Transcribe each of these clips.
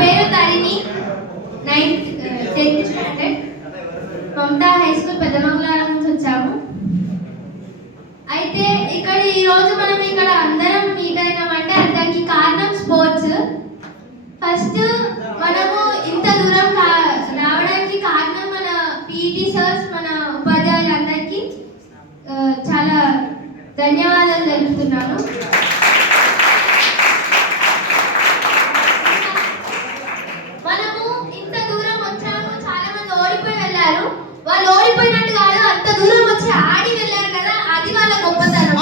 పేరు Tarini, 10th standard, Mamata high school Peddamangalaram నుంచి వచ్చాము. అయితే ఇక్కడ ఈరోజు మనం ఇక్కడ అందరం మీట్ అయినామంటే దానికి కారణం స్పోర్ట్స్. ఫస్ట్ మనము ఇంత దూరం రావడానికి కారణం మన పీటీ సర్స్, మన ఉపాధ్యాయులందరికీ చాలా ధన్యవాదాలు తెలుపుతున్నాను. మనము ఇంత దూరం వచ్చాము, చాలా మంది ఓడిపోయి వెళ్ళారు. వాళ్ళు ఓడిపోయినట్టు కాదు, అంత దూరం వచ్చి ఆడి వెళ్ళారు కదా, అది వాళ్ళ గొప్పతనం.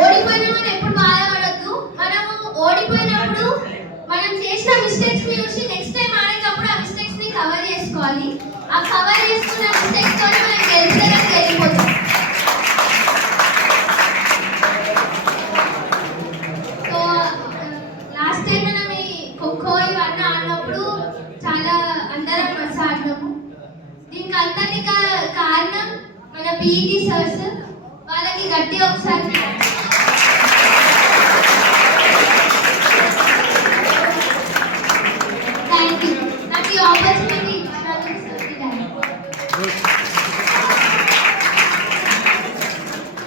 ఓడిపోయినామని ఎప్పుడు బాధపడద్దు. మనము ఓడిపోయినప్పుడు మనం చేసిన మిస్టేక్స్ ని చూసి నెక్స్ట్ టైం ఆడేటప్పుడు ఆ మిస్టేక్స్ ని కవర్ చేసుకోవాలి. ఆ కవర్ చేసుకున్న మిస్టేక్స్ తోనే మనం గెలిచేదానికి వెళ్ళిపోతాం. సో లాస్ట్ టైం మనం ఈ ఖోఖో ఇవన్నీ ఆడినప్పుడు చాలా అందరం మస్తు ఆడినాము. దీనికి అంతటి కారణం మన పీఈటీ సర్స్. వాళ్ళకి గట్టి ఒకసారి